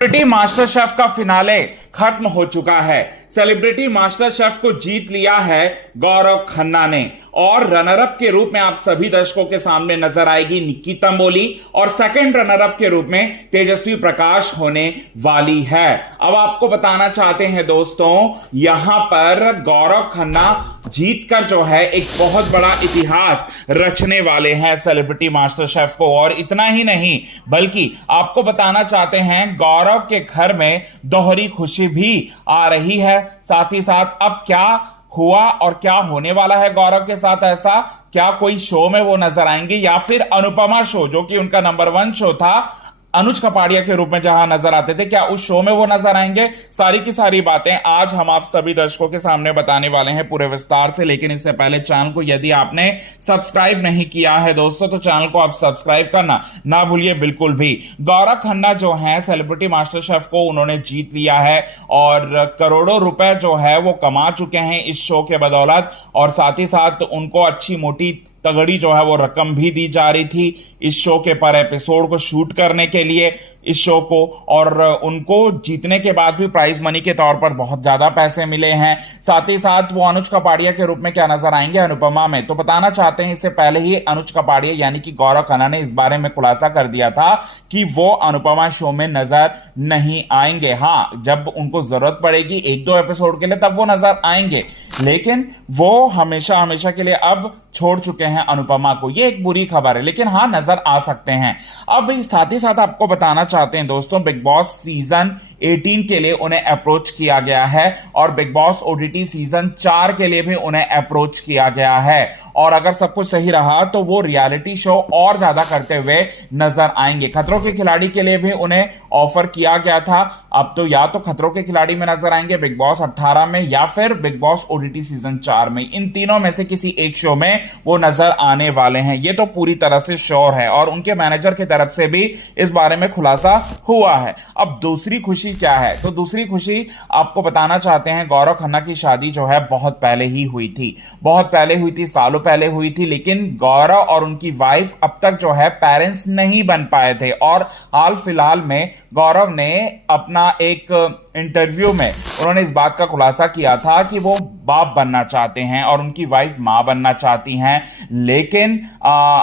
Celebrity master chef का finale खत्म हो चुका है। सेलिब्रिटी मास्टर शेफ को जीत लिया है गौरव खन्ना ने और रनर अप के रूप में आप सभी दर्शकों के सामने नजर आएगी निक्की तंबोली और सेकंड रनर अप के रूप में तेजस्वी प्रकाश होने वाली है। अब आपको बताना चाहते हैं दोस्तों, यहां पर गौरव खन्ना जीतकर जो है एक बहुत बड़ा इतिहास रचने वाले हैं सेलिब्रिटी मास्टर शेफ को। और इतना ही नहीं बल्कि आपको बताना चाहते हैं गौरव के घर में दोहरी खुशी भी आ रही है। साथ ही साथ अब क्या हुआ और क्या होने वाला है गौरव के साथ, ऐसा क्या कोई शो में वो नजर आएंगे या फिर अनुपमा शो जो कि उनका नंबर 1 शो था अनुज कपाड़िया के रूप में जहां नजर आते थे, क्या उस शो में वो नजर आएंगे? सारी की सारी बातें आज हम आप सभी दर्शकों के सामने बताने वाले हैं पूरे विस्तार से। लेकिन इससे पहले चैनल को यदि आपने सब्सक्राइब नहीं किया है दोस्तों तो चैनल को आप सब्सक्राइब करना ना भूलिए बिल्कुल भी। गौरव खन्ना जो है सेलिब्रिटी मास्टर शेफ को उन्होंने जीत लिया है और करोड़ों रुपए जो है वो कमा चुके हैं इस शो के बदौलत। और साथ ही साथ उनको अच्छी मोटी तगड़ी जो है वो रकम भी दी जा रही थी इस शो के पर एपिसोड को शूट करने के लिए इस शो को। और उनको जीतने के बाद भी प्राइज मनी के तौर पर बहुत ज्यादा पैसे मिले हैं। साथ ही साथ वो अनुज कपाड़िया के रूप में क्या नजर आएंगे अनुपमा में, तो बताना चाहते हैं इससे पहले ही अनुज कपाड़िया यानी कि गौरव खन्ना ने इस बारे में खुलासा कर दिया था कि वो अनुपमा शो में नजर नहीं आएंगे। हाँ, जब उनको जरूरत पड़ेगी 1-2 एपिसोड के लिए तब वो नजर आएंगे, लेकिन वो हमेशा हमेशा के लिए अब छोड़ चुके हैं अनुपमा को। ये एक बुरी खबर है, लेकिन हाँ नजर आ सकते हैं। अब साथ ही साथ आपको बताना चाहते हैं दोस्तों, बिग बॉस सीजन 18 के लिए उन्हें अप्रोच किया गया है और बिग बॉस ओटीटी सीजन 4 के लिए भी उन्हें अप्रोच किया गया है। और अगर सब कुछ सही रहा तो वो रियलिटी शो और ज्यादा करते हुए नजर आएंगे। खतरों के खिलाड़ी के लिए भी उन्हें ऑफर किया गया था। अब तो या तो खतरों के खिलाड़ी में नजर आएंगे बिग बॉस 18 में या फिर बिग बॉस ओटीटी सीजन 4 में। इन तीनों में से किसी एक शो में वो नजर आने वाले हैं, ये तो पूरी तरह से श्योर है। और उनके मैनेजर की तरफ से भी इस बारे में खुलासा हुआ है। अब दूसरी खुशी क्या है, तो दूसरी खुशी आपको बताना चाहते हैं गौरव खन्ना की शादी जो है बहुत पहले ही हुई थी, बहुत पहले हुई थी, सालों पहले हुई थी। लेकिन गौरव और उनकी वाइफ अब तक जो है पेरेंट्स नहीं बन पाए थे। और हाल फिलहाल में गौरव ने अपना एक इंटरव्यू में उन्होंने इस बात का खुलासा किया था कि वो बाप बनना चाहते हैं और उनकी वाइफ मां बनना चाहती हैं। लेकिन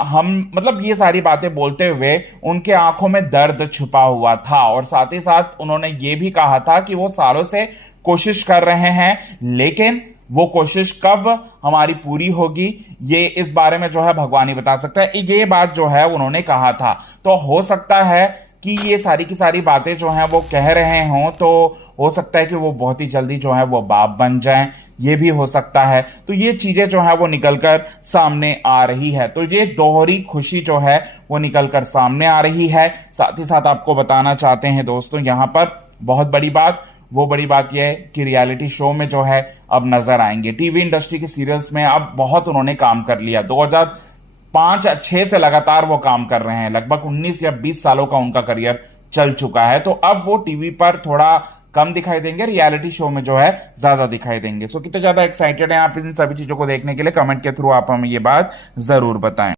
हम मतलब ये सारी बातें बोलते हुए उनके आंखों में दर्द छुपा हुआ था। और साथ ही साथ उन्होंने ये भी कहा था कि वो सालों से कोशिश कर रहे हैं, लेकिन वो कोशिश कब हमारी पूरी होगी ये इस बारे में जो है भगवान ही बता सकता है। ये बात जो है उन्होंने कहा था। तो हो सकता है कि ये सारी की सारी बातें जो हैं वो कह रहे हों, तो हो सकता है कि वो बहुत ही जल्दी जो है वो बाप बन जाएं, ये भी हो सकता है। तो ये चीजें जो है वो निकलकर सामने आ रही है। तो ये दोहरी खुशी जो है वो निकलकर सामने आ रही है। साथ ही साथ आपको बताना चाहते हैं दोस्तों, यहां पर बहुत बड़ी बात, वो बड़ी बात यह है कि रियलिटी शो में जो है अब नजर आएंगे। टीवी इंडस्ट्री के सीरियल्स में अब बहुत उन्होंने काम कर लिया। 2005-6 से लगातार वो काम कर रहे हैं। लगभग 19 या 20 सालों का उनका करियर चल चुका है। तो अब वो टीवी पर थोड़ा कम दिखाई देंगे, रियलिटी शो में जो है ज्यादा दिखाई देंगे। सो कितने ज्यादा एक्साइटेड हैं आप इन सभी चीजों को देखने के लिए, कमेंट के थ्रू आप हमें ये बात जरूर बताएं।